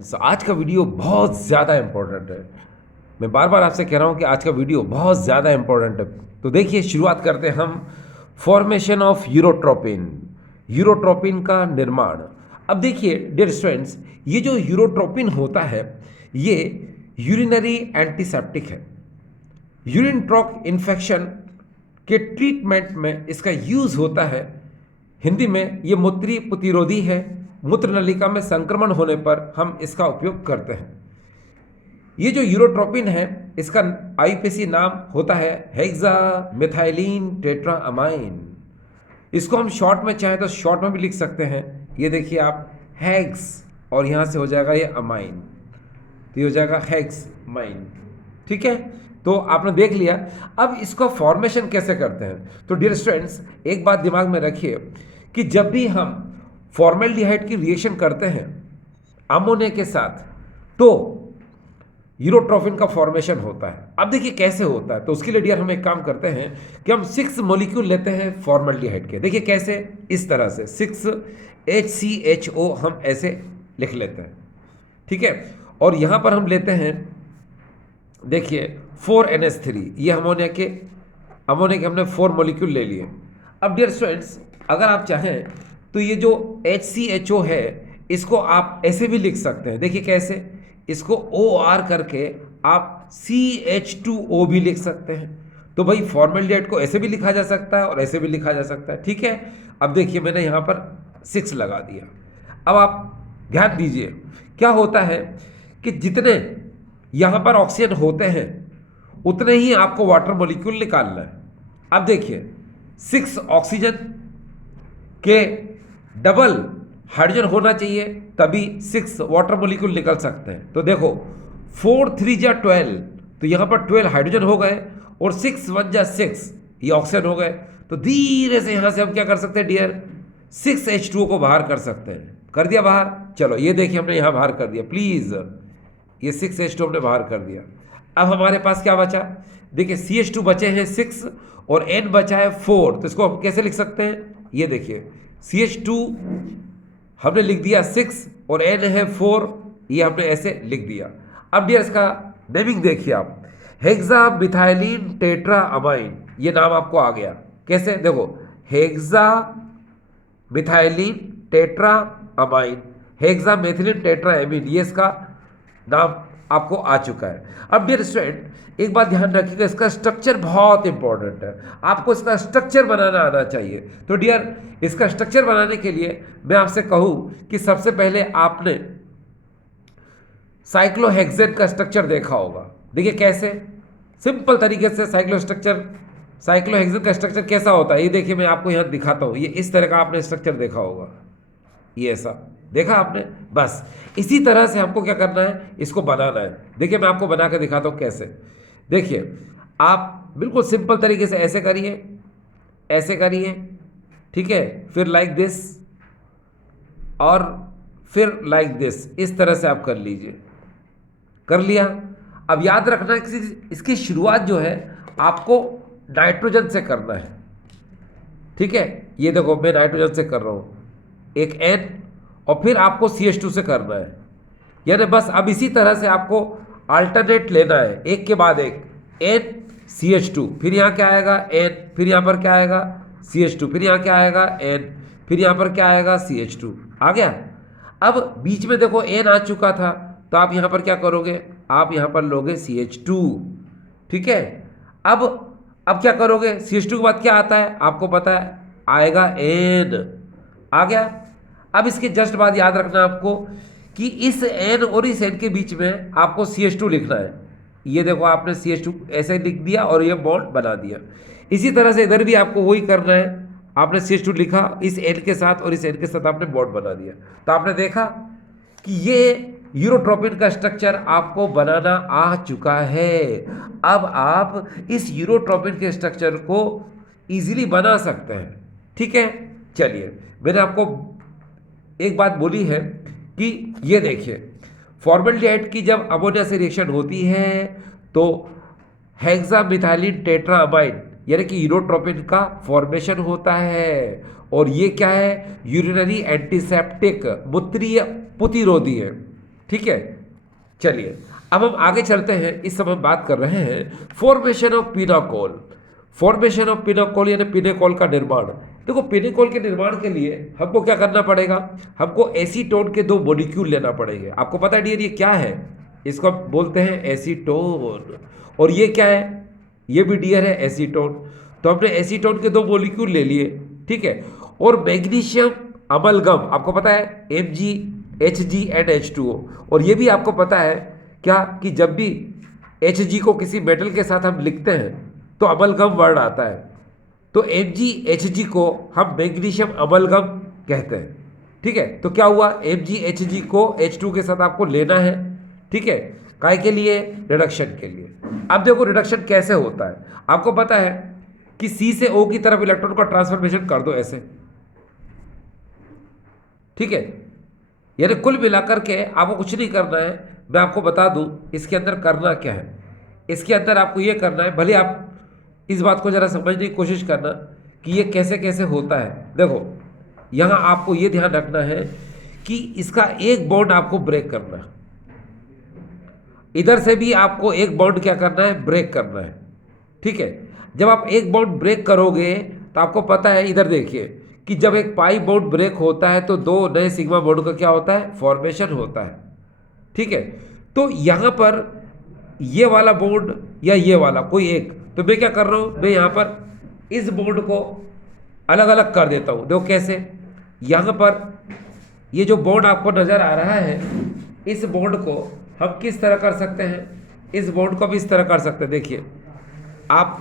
आज का वीडियो बहुत ज़्यादा इम्पोर्टेंट है। मैं बार बार आपसे कह रहा हूँ कि आज का वीडियो बहुत ज़्यादा इम्पोर्टेंट है। तो देखिए, शुरुआत करते हैं हम फॉर्मेशन ऑफ यूरोट्रोपिन, यूरोट्रोपिन का निर्माण। अब देखिए डियर स्टूडेंट्स, ये जो यूरोट्रोपिन होता है ये यूरिनरी एंटीसेप्टिक है। यूरिन ट्रैक्ट इन्फेक्शन के ट्रीटमेंट में इसका यूज़ होता है। हिंदी में ये मूत्री प्रतिरोधी है। मूत्र नलिका में संक्रमण होने पर हम इसका उपयोग करते हैं। ये जो यूरोट्रोपिन है इसका आईपीसी नाम होता है हेक्सा मिथाइलिन टेट्राअमाइन। इसको हम शॉर्ट में चाहे तो शॉर्ट में भी लिख सकते हैं। ये देखिए आप, हेक्स और यहाँ से हो जाएगा ये अमाइन, तो ये हो जाएगा हेक्स माइन। ठीक है, तो आपने देख लिया। अब इसका फॉर्मेशन कैसे करते हैं? तो डियर स्टूडेंट्स, एक बात दिमाग में रखिए कि जब भी हम फॉर्मेल्डिहाइड की रिएक्शन करते हैं अमोनिया के साथ तो यूरोट्रोफिन का फॉर्मेशन होता है। अब देखिए कैसे होता है, तो उसके लिए डियर हम एक काम करते हैं कि हम 6 मॉलिक्यूल लेते हैं फॉर्मेल्डिहाइड के। देखिए कैसे, इस तरह से 6HCHO हम ऐसे लिख लेते हैं। ठीक है, और यहाँ पर हम लेते हैं, देखिए 4NH3, ये अमोनिया के हमने 4 मॉलिक्यूल ले लिए। अब डियर स्टूडेंट्स, अगर आप चाहें तो ये जो HCHO है इसको आप ऐसे भी लिख सकते हैं। देखिए कैसे, इसको OR करके आप CH2O भी लिख सकते हैं। तो भाई फॉर्मेल्डिहाइड को ऐसे भी लिखा जा सकता है और ऐसे भी लिखा जा सकता है। ठीक है, अब देखिए मैंने यहाँ पर 6 लगा दिया। अब आप ध्यान दीजिए, क्या होता है कि जितने यहाँ पर ऑक्सीजन होते हैं उतने ही आपको वाटर मॉलिक्यूल निकालना है। अब देखिए 6 ऑक्सीजन के डबल हाइड्रोजन होना चाहिए, तभी 6 वाटर मॉलिक्यूल निकल सकते हैं। तो देखो 4 3 जा 12, तो यहाँ पर 12 हाइड्रोजन हो गए और 6 1 जा 6 ये ऑक्सीजन हो गए। तो धीरे से यहाँ से हम क्या कर सकते हैं डियर, 6H2O को बाहर कर सकते हैं। कर दिया बाहर, चलो ये देखिए हमने यहाँ बाहर कर दिया। प्लीज़, ये 6H2 हमने बाहर कर दिया। अब हमारे पास क्या बचा, देखिए CH2 बचे हैं 6 और N बचा है 4, तो इसको हम कैसे लिख सकते हैं? ये देखिए CH2 हमने लिख दिया 6 और N है 4, ये हमने ऐसे लिख दिया। अब डियर इसका नेमिंग देखिए आप, हेक्सा मिथाइलिन टेट्राअमाइन, ये नाम आपको आ गया। कैसे, देखो hexa methylene टेट्राअमाइन, hexa methylene tetraammine, ये इसका नाम आपको आ चुका है। अब डियर स्टूडेंट, एक बात ध्यान रखिएगा, इसका स्ट्रक्चर बहुत इंपॉर्टेंट है। आपको इसका स्ट्रक्चर बनाना आना चाहिए। तो डियर, इसका स्ट्रक्चर बनाने के लिए मैं आपसे कहूं कि सबसे पहले आपने साइक्लोहेक्सेन का स्ट्रक्चर देखा होगा। देखिए कैसे, सिंपल तरीके से साइक्लोहेक्सेन का स्ट्रक्चर कैसा होता है, ये देखिए मैं आपको यहाँ दिखाता हूँ। ये इस तरह का आपने स्ट्रक्चर देखा होगा, ये ऐसा देखा आपने। बस इसी तरह से हमको क्या करना है, इसको बनाना है। देखिए मैं आपको बना के दिखाता हूँ कैसे। देखिए आप बिल्कुल सिंपल तरीके से ऐसे करिए, ऐसे करिए, ठीक है, फिर लाइक दिस और फिर लाइक दिस, इस तरह से आप कर लीजिए। कर लिया। अब याद रखना कि इसकी शुरुआत जो है आपको नाइट्रोजन से करना है। ठीक है, ये देखो मैं नाइट्रोजन से कर रहा हूँ, एक N, और फिर आपको CH2 से करना है। यानी बस अब इसी तरह से आपको अल्टरनेट लेना है, एक के बाद एक, N CH2, फिर यहाँ क्या आएगा N, फिर यहाँ पर क्या आएगा CH2, फिर यहाँ क्या आएगा N, फिर यहाँ पर क्या आएगा CH2। आ गया। अब बीच में देखो N आ चुका था, तो आप यहाँ पर क्या करोगे, आप यहाँ पर लोगे CH2। ठीक है, अब क्या करोगे, CH2 के बाद क्या आता है आपको पता है, आएगा N। आ गया। अब इसके जस्ट बाद याद रखना आपको कि इस N और इस N के बीच में आपको CH2 लिखना है। ये देखो आपने CH2 ऐसे लिख दिया और ये बॉन्ड बना दिया। इसी तरह से इधर भी आपको वही करना है, आपने CH2 लिखा इस N के साथ और इस N के साथ आपने बॉन्ड बना दिया। तो आपने देखा कि ये यूरोट्रोपिन का स्ट्रक्चर आपको बनाना आ चुका है। अब आप इस यूरोट्रोपिन के स्ट्रक्चर को इजीली बना सकते हैं। ठीक है, चलिए मैंने आपको एक बात बोली है कि ये देखिए फॉर्मेल्डिहाइड की जब अमोनिया से रिएक्शन होती है तो हेक्सा मिथाइलिन टेट्राअमाइन यानी कि यूरोट्रोपिन का फॉर्मेशन होता है। और ये क्या है, यूरिनरी एंटीसेप्टिक, मूत्रीय प्रतिरोधी है। ठीक है, चलिए अब हम आगे चलते हैं। इस समय हम बात कर रहे हैं फॉर्मेशन ऑफ पिनोकोल। फॉर्मेशन ऑफ पिनोकोल यानी पिनोकोल का निर्माण। देखो पिनोकोल के निर्माण के लिए हमको क्या करना पड़ेगा, हमको एसीटोन के 2 मॉलिक्यूल लेना पड़ेंगे। आपको पता है डियर ये क्या है, इसको आप बोलते हैं एसीटोन। और ये क्या है, ये भी डियर है एसीटोन। तो हमने एसीटोन के 2 मॉलिक्यूल ले लिए, ठीक है। और मैग्नीशियम अमलगम, आपको पता है Mg Hg एंड H2O। और ये भी आपको पता है क्या कि जब भी Hg को किसी मेटल के साथ हम लिखते हैं तो अमलगम वर्ड आता है। तो Mg Hg को हम मैग्नीशियम अमलगम कहते हैं, ठीक है। तो क्या हुआ, Mg Hg को H2 के साथ आपको लेना है, ठीक है, काय के लिए, रिडक्शन के लिए। अब देखो रिडक्शन कैसे होता है, आपको पता है कि C से O की तरफ इलेक्ट्रॉन का ट्रांसफॉर्मेशन कर दो ऐसे, ठीक है। यानी कुल मिलाकर के आपको कुछ नहीं करना है, मैं आपको बता दूं इसके अंदर करना क्या है। इसके अंदर आपको ये करना है, भले आप इस बात को जरा समझने की कोशिश करना कि ये कैसे कैसे होता है। देखो यहाँ आपको ये ध्यान रखना है कि इसका एक बॉन्ड आपको ब्रेक करना है, इधर से भी आपको एक बॉन्ड क्या करना है, ब्रेक करना है, ठीक है। जब आप एक बॉन्ड ब्रेक करोगे तो आपको पता है, इधर देखिए कि जब एक पाई बॉन्ड ब्रेक होता है तो 2 नए सिग्मा बॉन्ड का क्या होता है, फॉर्मेशन होता है, ठीक है। तो यहाँ पर ये वाला बॉन्ड या ये वाला कोई एक, तो मैं क्या कर रहा हूँ, मैं यहाँ पर इस बॉन्ड को अलग अलग कर देता हूँ। देखो कैसे, यहाँ पर ये जो बॉन्ड आपको नजर आ रहा है, इस बॉन्ड को हम किस तरह कर सकते हैं, इस बॉन्ड को भी इस तरह कर सकते हैं। देखिए आप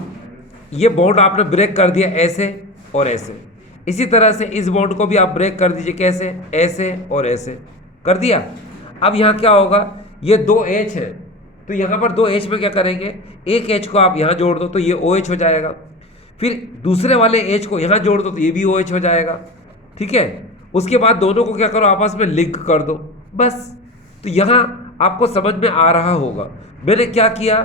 ये बॉन्ड आपने ब्रेक कर दिया ऐसे और ऐसे, इसी तरह से इस बॉन्ड को भी आप ब्रेक कर दीजिए, कैसे, ऐसे और ऐसे कर दिया। अब यहाँ क्या होगा, ये 2 H है, तो यहाँ पर 2 H में क्या करेंगे, एक H को आप यहाँ जोड़ दो तो ये OH हो जाएगा, फिर दूसरे वाले H को यहाँ जोड़ दो तो ये भी OH हो जाएगा, ठीक है। उसके बाद दोनों को क्या करो, आपस में लिंक कर दो, बस। तो यहाँ आपको समझ में आ रहा होगा मैंने क्या किया।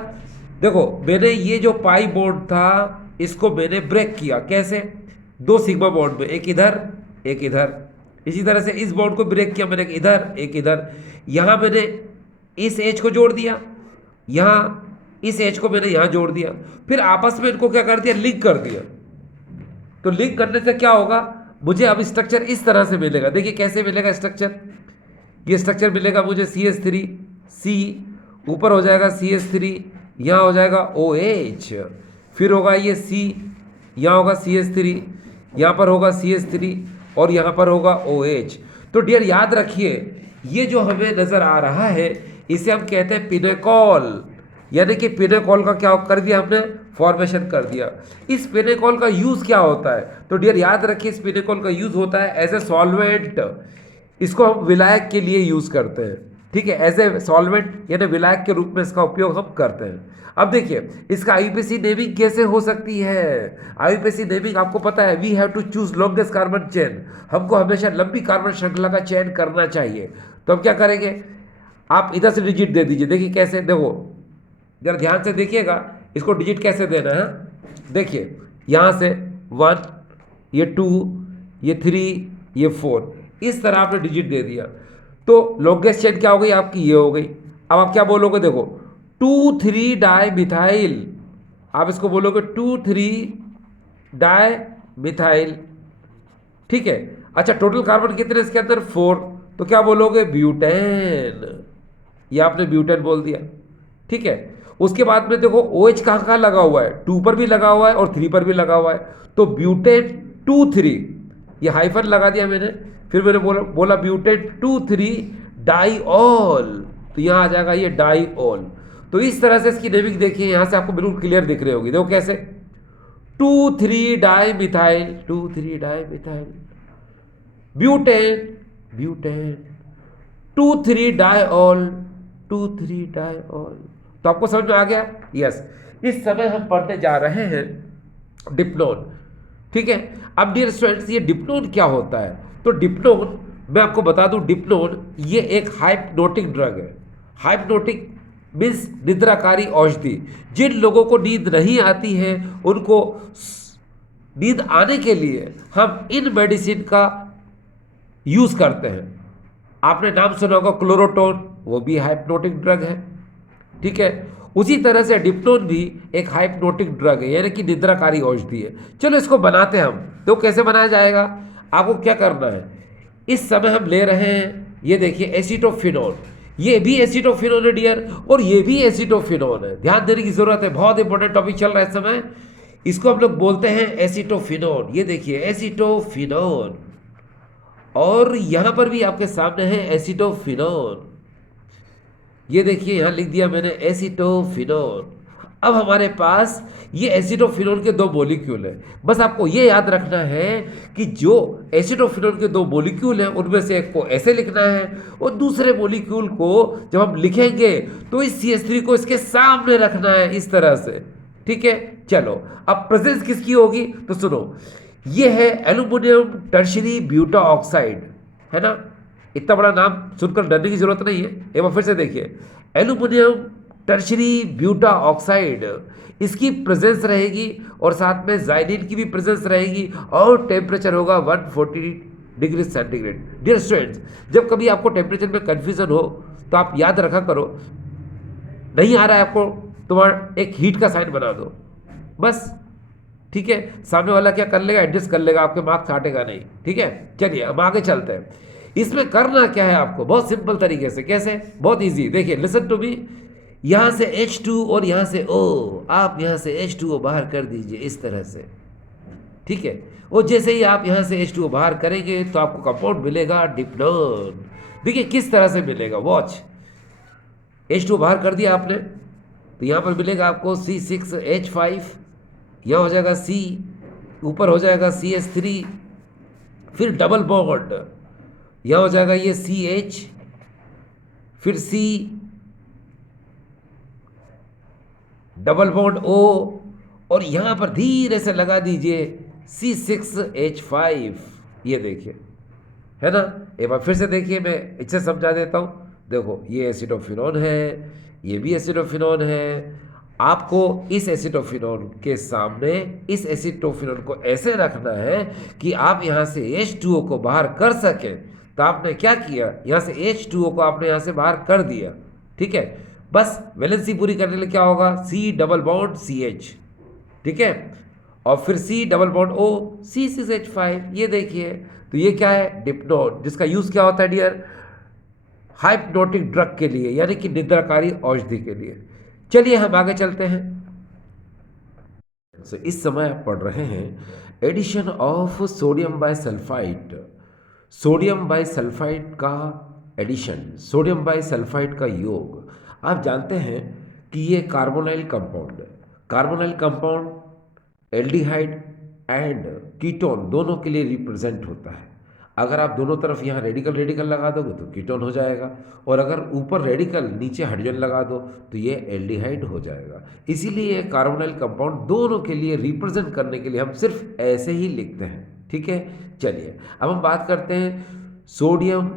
देखो मैंने ये जो पाई बॉन्ड था इसको मैंने ब्रेक किया, कैसे, 2 सिग्मा बॉन्ड में, एक इधर एक इधर। इसी तरह से इस बॉन्ड को ब्रेक किया मैंने, एक इधर एक इधर। यहाँ मैंने इस H को जोड़ दिया, यहाँ इस H को मैंने यहाँ जोड़ दिया, फिर आपस में इनको क्या कर दिया, लिंक कर दिया। तो लिंक करने से क्या होगा, मुझे अब स्ट्रक्चर इस तरह से मिलेगा। देखिए कैसे मिलेगा स्ट्रक्चर, ये स्ट्रक्चर मिलेगा मुझे CH3, C ऊपर हो जाएगा CH3, यहाँ हो जाएगा OH, फिर होगा ये C, यहाँ होगा CH3, यहाँ पर होगा CH3 और यहाँ पर होगा OH। तो डियर याद रखिए ये जो हमें नज़र आ रहा है इसे हम कहते हैं पिनोकोल, यानी कि पिनोकोल का क्या कर दिया हमने, फॉर्मेशन कर दिया। इस पिनोकोल का यूज़ क्या होता है, तो डियर याद रखिए इस पिनोकोल का यूज़ होता है एज ए सॉल्वेंट। इसको हम विलायक के लिए यूज़ करते हैं, ठीक है, एज ए सॉल्वेंट यानी विलायक के रूप में इसका उपयोग हम करते हैं। अब देखिए इसका IUPAC नेमिंग कैसे हो सकती है। IUPAC नेमिंग आपको पता है, we have to choose longest carbon chain, हमको हमेशा लंबी कार्बन श्रृंखला का चयन करना चाहिए। तो हम क्या करेंगे, आप इधर से डिजिट दे दीजिए। देखिए कैसे, देखो जरा ध्यान से देखिएगा इसको डिजिट कैसे देना है। देखिए यहाँ से 1, ये 2, ये 3, ये 4, इस तरह आपने डिजिट दे दिया तो लॉन्गेस्ट चेन क्या हो गई आपकी, ये हो गई। अब आप क्या बोलोगे, देखो 2,3 डाई मिथाइल, आप इसको बोलोगे 2,3 डाई मिथाइल, ठीक है। अच्छा टोटल कार्बन कितने इसके अंदर, 4, तो क्या बोलोगे, ब्यूटेन, ये आपने ब्यूटेन बोल दिया, ठीक है। उसके बाद में देखो OH कहाँ लगा हुआ है, 2 पर भी लगा हुआ है और 3 पर भी लगा हुआ है, तो ब्यूटेन 2,3, ये हाइफन लगा दिया मैंने, फिर मैंने बोला ब्यूटेन 2,3 डाईऑल, तो यहाँ आ जाएगा ये डाईऑल। तो इस तरह से इसकी नेमिंग देखिए, यहाँ से आपको बिल्कुल क्लियर दिख रही होगी। देखो कैसे, 2,3 di methyl, 2,3 di methyl, butane butane, 2,3 diol, 2,3 diol. तो आपको समझ में आ गया, यस। इस समय हम पढ़ने जा रहे हैं डिप्नोन, ठीक है। अब डियर स्टूडेंट्स ये डिप्नोन क्या होता है, तो डिप्नोन मैं आपको बता दूं, डिप्नोन ये एक हाइप्नोटिक ड्रग है। हाइप्नोटिक मीन्स निद्राकारी औषधि। जिन लोगों को नींद नहीं आती है उनको नींद आने के लिए हम इन मेडिसिन का यूज करते हैं। आपने नाम सुना होगा क्लोरोटोन, वो भी हाइप्नोटिक ड्रग है। ठीक है, उसी तरह से डिप्नोन भी एक हाइप्नोटिक ड्रग है, यानी कि निद्राकारी औषधि है। चलो इसको बनाते हैं हम। तो कैसे बनाया जाएगा, आपको क्या करना है, इस समय हम ले रहे हैं, ये देखिए एसिटोफिनोन, ये भी एसिटोफिनोन है डियर, और ये भी एसिटोफिनोन है। ध्यान देने की जरूरत है, बहुत इंपॉर्टेंट टॉपिक चल रहा है इस समय। इसको हम लोग बोलते हैं एसिटोफिनोन। ये देखिए एसिटोफिनोन, और यहां पर भी आपके सामने है एसिटोफिनोन। ये देखिए यहाँ लिख दिया मैंने एसिटोफिनोन। अब हमारे पास ये एसिटोफिनोन के दो मॉलिक्यूल है। बस आपको ये याद रखना है कि जो एसिटोफिनोन के दो मॉलिक्यूल हैं उनमें से एक को ऐसे लिखना है, और दूसरे मॉलिक्यूल को जब हम लिखेंगे तो इस CH3 को इसके सामने रखना है, इस तरह से। ठीक है, चलो अब प्रेजेंस किसकी होगी, तो सुनो, ये है एल्यूमिनियम टर्शरी ब्यूटा ऑक्साइड, है ना। इतना बड़ा नाम सुनकर डरने की जरूरत नहीं है। एक बार फिर से देखिए, एल्यूमिनियम टर्शरी ब्यूटा ऑक्साइड, इसकी प्रेजेंस रहेगी, और साथ में जाइनिन की भी प्रेजेंस रहेगी, और टेम्परेचर होगा 140 डिग्री सेंटीग्रेड। डियर स्टूडेंट्स, जब कभी आपको टेम्परेचर में कंफ्यूजन हो तो आप याद रखा करो, नहीं आ रहा है आपको, तुम्हारा एक हीट का साइन बना दो बस। ठीक है, सामने वाला क्या कर लेगा, एडजस्ट कर लेगा, आपके मार्क्स काटेगा नहीं। ठीक है, चलिए अब आगे चलते हैं। इसमें करना क्या है आपको, बहुत सिंपल तरीके से। कैसे, बहुत इजी, देखिए लिसन टू मी। यहां से H2 और यहां से O, आप यहां से H2O बाहर कर दीजिए इस तरह से। ठीक है, और जैसे ही आप यहां से H2O बाहर करेंगे तो आपको कंपाउंड मिलेगा डिप्नोन। देखिए किस तरह से मिलेगा, वॉच। H2O बाहर कर दिया आपने, तो यहां पर मिलेगा आपको C6H5, यह हो जाएगा C, ऊपर हो जाएगा CH3, फिर डबल बॉन्ड, यह हो जाएगा ये CH, फिर C, डबल बॉन्ड O, और यहां पर धीरे से लगा दीजिए C6H5। ये देखिए, है ना। एक बार फिर से देखिए, मैं इससे समझा देता हूं। देखो ये एसिटोफिनोन है, ये भी एसिटोफिनोन है। आपको इस एसिटोफिनोन के सामने इस एसिटोफिनोन को ऐसे रखना है कि आप यहां से H2O को बाहर कर सकें। तो आपने क्या किया, यहां से H2O को आपने यहां से बाहर कर दिया। ठीक है, बस वैलेंसी पूरी करने के लिए क्या होगा, C डबल बॉन्ड CH। ठीक है, और फिर C double bond O, C6H5। ये देखिए, तो ये क्या है, डिप्नोन, जिसका यूज क्या होता है डियर, हाइप्नोटिक ड्रग के लिए, यानी कि निद्राकारी औषधि के लिए। चलिए हम आगे चलते हैं। तो इस समय आप पढ़ रहे हैं addition of sodium bisulphide. Sodium bisulphide का एडिशन, सोडियम बाय सल्फाइड का योग। आप जानते हैं कि ये कार्बोनाइल कंपाउंड है। Carbonyl compound aldehyde and ketone दोनों के लिए रिप्रेजेंट होता है। अगर आप दोनों तरफ यहाँ रेडिकल रेडिकल लगा दोगे तो कीटोन हो जाएगा, और अगर ऊपर रेडिकल नीचे हाइड्रोजन लगा दो तो ये एल्डिहाइड हो जाएगा। इसीलिए कार्बोनाइल कंपाउंड दोनों के लिए रिप्रेजेंट करने के लिए हम सिर्फ ऐसे ही लिखते हैं। ठीक है, चलिए अब हम बात करते हैं सोडियम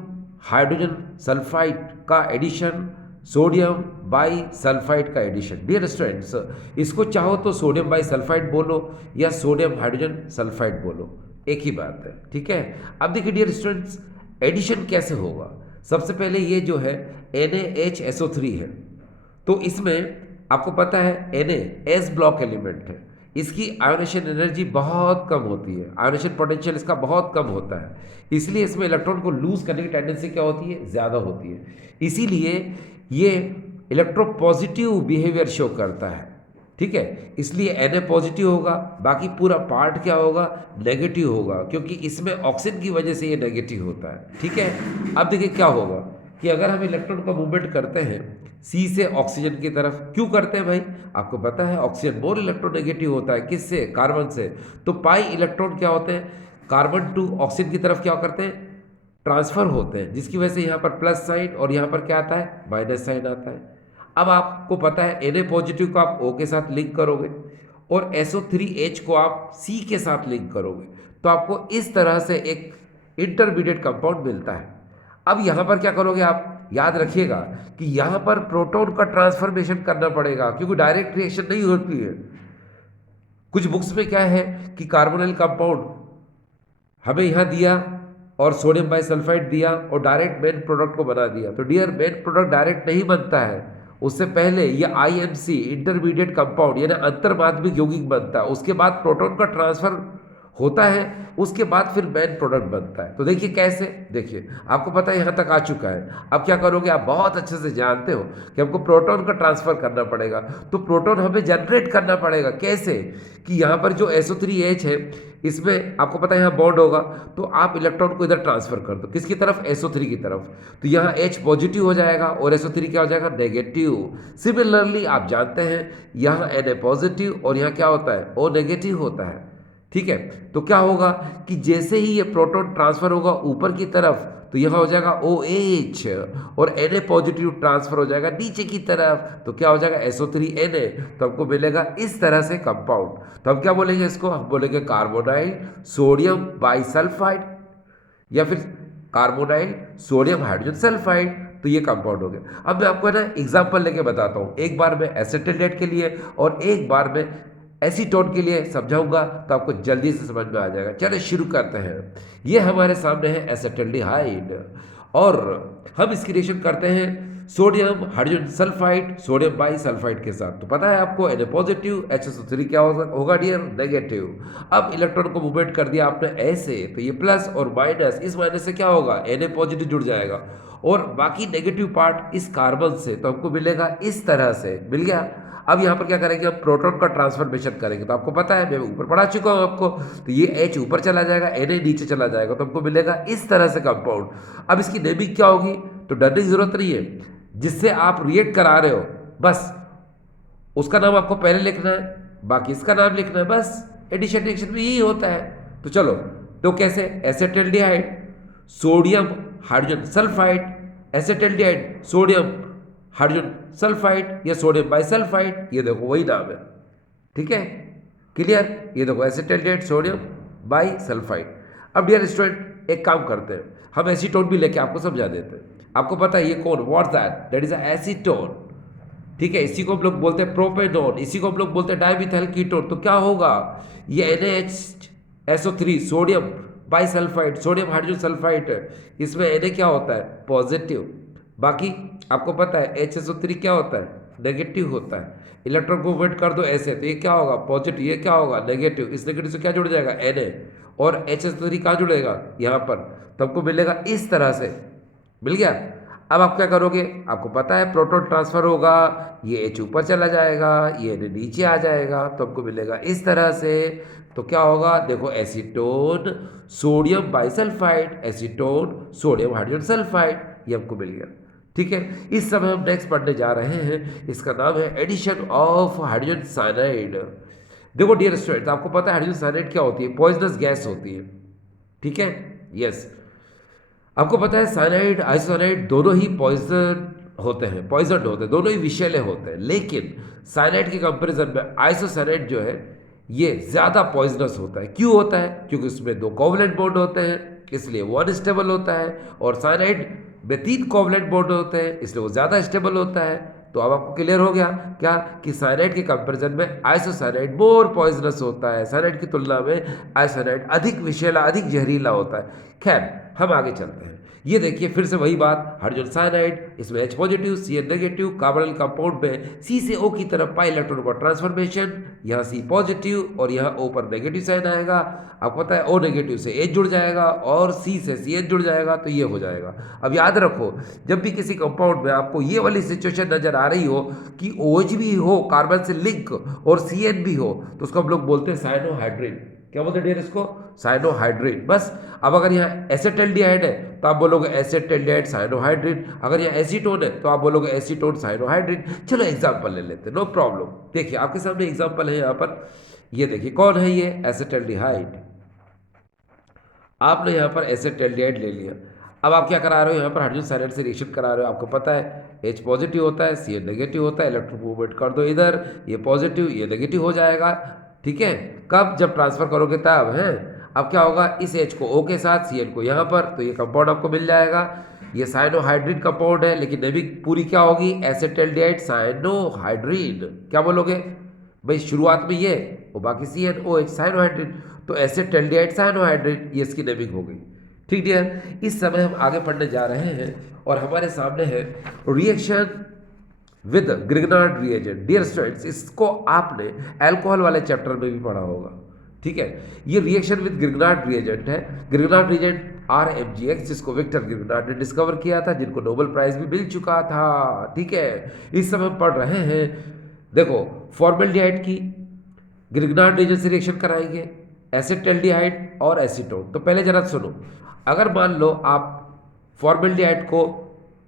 हाइड्रोजन सल्फाइड का एडिशन, सोडियम बाई सल्फाइड का एडिशन। डियर स्टूडेंट्स, इसको चाहो तो सोडियम बाई सल्फाइड बोलो या सोडियम हाइड्रोजन सल्फाइड बोलो, एक ही बात है। ठीक है, अब देखिए डियर स्टूडेंट्स, एडिशन कैसे होगा। सबसे पहले ये जो है NaHSO3 है, तो इसमें आपको पता है Na एस ब्लॉक एलिमेंट है, इसकी आयोनेशन एनर्जी बहुत कम होती है, आयोनेशन पोटेंशियल इसका बहुत कम होता है, इसलिए इसमें इलेक्ट्रॉन को लूज करने की टेंडेंसी क्या होती है, ज़्यादा होती है। इसीलिए ये इलेक्ट्रोपॉजिटिव बिहेवियर शो करता है। ठीक है, इसलिए Na पॉजिटिव होगा, बाकी पूरा पार्ट क्या होगा, नेगेटिव होगा, क्योंकि इसमें ऑक्सीजन की वजह से ये नेगेटिव होता है। ठीक है, अब देखिए क्या होगा कि अगर हम इलेक्ट्रॉन का मूवमेंट करते हैं C से ऑक्सीजन की तरफ, क्यों करते हैं भाई, आपको पता है ऑक्सीजन मोर इलेक्ट्रोनेगेटिव होता है, किससे, कार्बन से। तो पाई इलेक्ट्रॉन क्या होते हैं, कार्बन टू ऑक्सीजन की तरफ क्या करते हैं, ट्रांसफर होते हैं, जिसकी वजह से यहाँ पर प्लस साइन और यहाँ पर क्या आता है, माइनस साइन आता है। अब आपको पता है Na पॉजिटिव को आप O के साथ लिंक करोगे और SO3H को आप C के साथ लिंक करोगे, तो आपको इस तरह से एक इंटरमीडिएट कंपाउंड मिलता है। अब यहाँ पर क्या करोगे आप, याद रखिएगा कि यहाँ पर प्रोटॉन का ट्रांसफॉर्मेशन करना पड़ेगा, क्योंकि डायरेक्ट रिएक्शन नहीं होती है। कुछ बुक्स में क्या है कि कार्बोनाइल कंपाउंड हमें यहाँ दिया और सोडियम बाइसल्फाइड दिया और डायरेक्ट मेन प्रोडक्ट को बना दिया। तो डियर मेन प्रोडक्ट डायरेक्ट नहीं बनता है, उससे पहले ये आईएमसी इंटरमीडिएट कंपाउंड यानी अंतर्माध्यमिक यौगिक बनता है, उसके बाद प्रोटॉन का ट्रांसफर होता है, उसके बाद फिर मेन प्रोडक्ट बनता है। तो देखिए कैसे, देखिए आपको पता है यहाँ तक आ चुका है। अब क्या करोगे, आप बहुत अच्छे से जानते हो कि हमको प्रोटॉन का ट्रांसफर करना पड़ेगा। तो प्रोटॉन हमें जनरेट करना पड़ेगा कैसे, कि यहाँ पर जो SO3H है इसमें आपको पता है यहाँ बॉन्ड होगा, तो आप इलेक्ट्रॉन को इधर ट्रांसफर कर दो, किसकी तरफ, SO3 की तरफ। तो यहाँ H पॉजिटिव हो जाएगा और SO3 क्या हो जाएगा, नेगेटिव। सिमिलरली आप जानते हैं यहाँ Na पॉजिटिव और यहाँ क्या होता है, O नेगेटिव होता है। ठीक है, तो क्या होगा कि जैसे ही ये प्रोटॉन ट्रांसफर होगा ऊपर की तरफ, तो यहाँ हो जाएगा OH और Na पॉजिटिव ट्रांसफर हो जाएगा नीचे की तरफ, तो क्या हो जाएगा SO3Na। तो हमको मिलेगा इस तरह से कंपाउंड। तो हम क्या बोलेंगे इसको, हम बोलेंगे कार्बोनाइल सोडियम बाइसल्फाइड या फिर कार्बोनाइल सोडियम हाइड्रोजन सल्फाइड। तो ये कंपाउंड हो गया। अब मैं आपको ना एग्जांपल लेके बताता हूँ, एक बार मैं एसिटिल्डेट के लिए और एक बार मैं एसीटोन के लिए समझाऊंगा, तो आपको जल्दी से समझ में आ जाएगा। चलिए शुरू करते हैं। ये हमारे सामने है एसिटिल्डिहाइड और हम इसकी रिएक्शन करते हैं sodium hydrogen sulphide sodium bisulphide के साथ। तो पता है आपको Na पॉजिटिव HSO3 क्या होगा डियर, नेगेटिव। अब इलेक्ट्रॉन को मूवमेंट कर दिया आपने ऐसे, तो ये प्लस और माइनस, इस माइनस से क्या होगा, Na पॉजिटिव जुड़ जाएगा और बाकी नेगेटिव पार्ट इस कार्बन से, तो हमको मिलेगा इस तरह से, मिल गया। अब यहाँ पर क्या करेंगे, हम प्रोटॉन का ट्रांसफॉर्मेशन करेंगे। तो आपको पता है, मैं ऊपर पढ़ा चुका हूँ आपको, तो ये H ऊपर चला जाएगा, Na नीचे चला जाएगा, तो हमको मिलेगा इस तरह से कंपाउंड। अब इसकी नेमिंग क्या होगी, तो डरने की जरूरत नहीं है, जिससे आप रिएक्ट करा रहे हो बस उसका नाम आपको पहले लिखना है, बाकी इसका नाम लिखना है, बस एडिशन रिएक्शन में यही होता है। तो चलो, तो कैसे, acetaldehyde sodium hydrogen sulphide, acetaldehyde sodium hydrogen sulphide या सोडियम बाइसल्फाइड, ये देखो वही नाम है। ठीक है, क्लियर, ये देखो एसिटिल्डेट सोडियम बाइसल्फाइड। अब डियर स्टूडेंट एक काम करते हैं, हम एसीटोन भी लेके आपको समझा देते हैं। आपको पता है ये कौन, what's that, that is acetone. ठीक है, इसी को हम लोग बोलते हैं प्रोपेनोन, इसी को हम लोग बोलते हैं डाइमिथाइल कीटोन। तो क्या होगा, ये NaHSO3 sodium bisulphide sodium hydrogen sulphide, इसमें Na क्या होता है, पॉजिटिव। बाकी आपको पता है HSO3 क्या होता है, नेगेटिव होता है। इलेक्ट्रॉन को मूवमेंट कर दो ऐसे, तो ये क्या होगा, पॉजिटिव, ये क्या होगा, नेगेटिव। इस नेगेटिव से क्या जुड़ जाएगा, Na और HSO3 कहाँ जुड़ेगा, यहाँ पर। तो हमको मिलेगा इस तरह से, मिल गया। अब आप क्या करोगे, आपको पता है प्रोटॉन ट्रांसफर होगा, ये H ऊपर चला जाएगा, ये Na नीचे आ जाएगा, तो हमको मिलेगा इस तरह से। तो क्या होगा, देखो acetone sodium bisulphide, acetone sodium hydrogen sulphide, ये हमको मिल गया। ठीक है, इस समय हम नेक्स्ट पढ़ने जा रहे हैं, इसका नाम है एडिशन ऑफ हाइड्रोजन साइनाइड। देखो डियर स्टूडेंट, आपको पता है हाइड्रोजन साइनाइड क्या होती है, पॉइजनस गैस होती है। ठीक है, यस, आपको पता है साइनाइड आइसोसाइनाइड दोनों ही पॉइजन होते हैं, पॉइजन होते हैं, दोनों ही विषैले होते हैं। लेकिन साइनाइड के कंपैरिजन में आइसोसाइनाइड जो है ये ज़्यादा पॉइजनस होता है। क्यों होता है, क्योंकि उसमें 2 कोवलेंट बॉन्ड होते हैं, इसलिए वो अनस्टेबल होता है, और साइनाइड में 3 कोवलेंट बॉन्ड होते हैं, इसलिए वो ज़्यादा स्टेबल होता है। तो अब आपको क्लियर हो गया क्या, कि साइनाइड के कंपैरिजन में आइसोसाइनाइड मोर पॉइजनस होता है, साइनाइड की तुलना में आइसोसाइनाइड अधिक विषैला अधिक जहरीला होता है। खैर, हम आगे चलते हैं। ये देखिए फिर से वही बात, हाइड्रोजन साइनाइड, इसमें H positive Cn negative, carbonyl compound में C से O की तरफ पाई इलेक्ट्रॉन का ट्रांसफॉर्मेशन, यहाँ C पॉजिटिव और यहाँ O पर नेगेटिव साइन आएगा। आपको पता है O नेगेटिव से H जुड़ जाएगा और C से Cn जुड़ जाएगा, तो ये हो जाएगा। अब याद रखो, जब भी किसी कंपाउंड में आपको ये वाली सिचुएशन नजर आ रही हो कि OH भी हो कार्बन से लिंक और Cn भी हो, तो उसको हम लोग बोलते हैं साइनोहाइड्रिन। क्या बोलते हैं डियर इसको, साइनोहाइड्रिन। बस अब अगर यहाँ एसिटिल्डिहाइड है तो आप बोलोगे एसिटिल्डिहाइड साइनोहाइड्रिन, अगर यहाँ एसीटोन है तो आप बोलोगे एसीटोन साइनोहाइड्रिन। चलो एग्जांपल ले लेते हैं, नो प्रॉब्लम। देखिए आपके सामने एग्जांपल है यहाँ पर, ये देखिए कौन है ये, एसिटिल्डिहाइड। आपने यहाँ पर एसिटिल्डिहाइड ले लिया। अब आप क्या करा रहे हो, यहाँ पर हाइड्रोजन साइनाइड से रिएक्शन करा रहे हो। आपको पता है H पॉजिटिव होता है, Cn नेगेटिव होता है, इलेक्ट्रॉन मूवमेंट कर दो इधर, ये पॉजिटिव ये नेगेटिव हो जाएगा। ठीक है, कब, जब ट्रांसफर करोगे तब है। अब क्या होगा, इस H को O के साथ, Cn को यहाँ पर, तो ये कंपाउंड आपको मिल जाएगा। ये साइनोहाइड्रिन कंपाउंड है, लेकिन नेमिंग पूरी क्या होगी, एसिटिल्डिहाइड साइनोहाइड्रिन। क्या बोलोगे भाई, शुरुआत में ये और बाकी CnOH साइनोहाइड्रिन, तो एसिटिल्डिहाइड साइनोहाइड्रिन, ये इसकी नेमिंग हो गई। ठीक डियर, इस समय हम आगे पढ़ने जा रहे हैं और हमारे सामने है reaction with Grignard reagent. Dear students, इसको आपने अल्कोहल वाले चैप्टर में भी पढ़ा होगा। ठीक है, ये रिएक्शन विद ग्रिग्नार्ड रिएजेंट है। ग्रिग्नार्ड रिएजेंट RMGX, जिसको विक्टर ग्रिग्नार्ड ने डिस्कवर किया था, जिनको नोबेल प्राइज भी मिल चुका था। ठीक है, इस समय हम पढ़ रहे हैं, देखो, फॉर्मेल्डिहाइड की ग्रिग्नार्ड रिएजेंट से रिएक्शन कराएंगे, एसिटाल्डिहाइड और एसीटोन। तो पहले जरा सुनो, अगर मान लो आप फॉर्मेल्डिहाइड को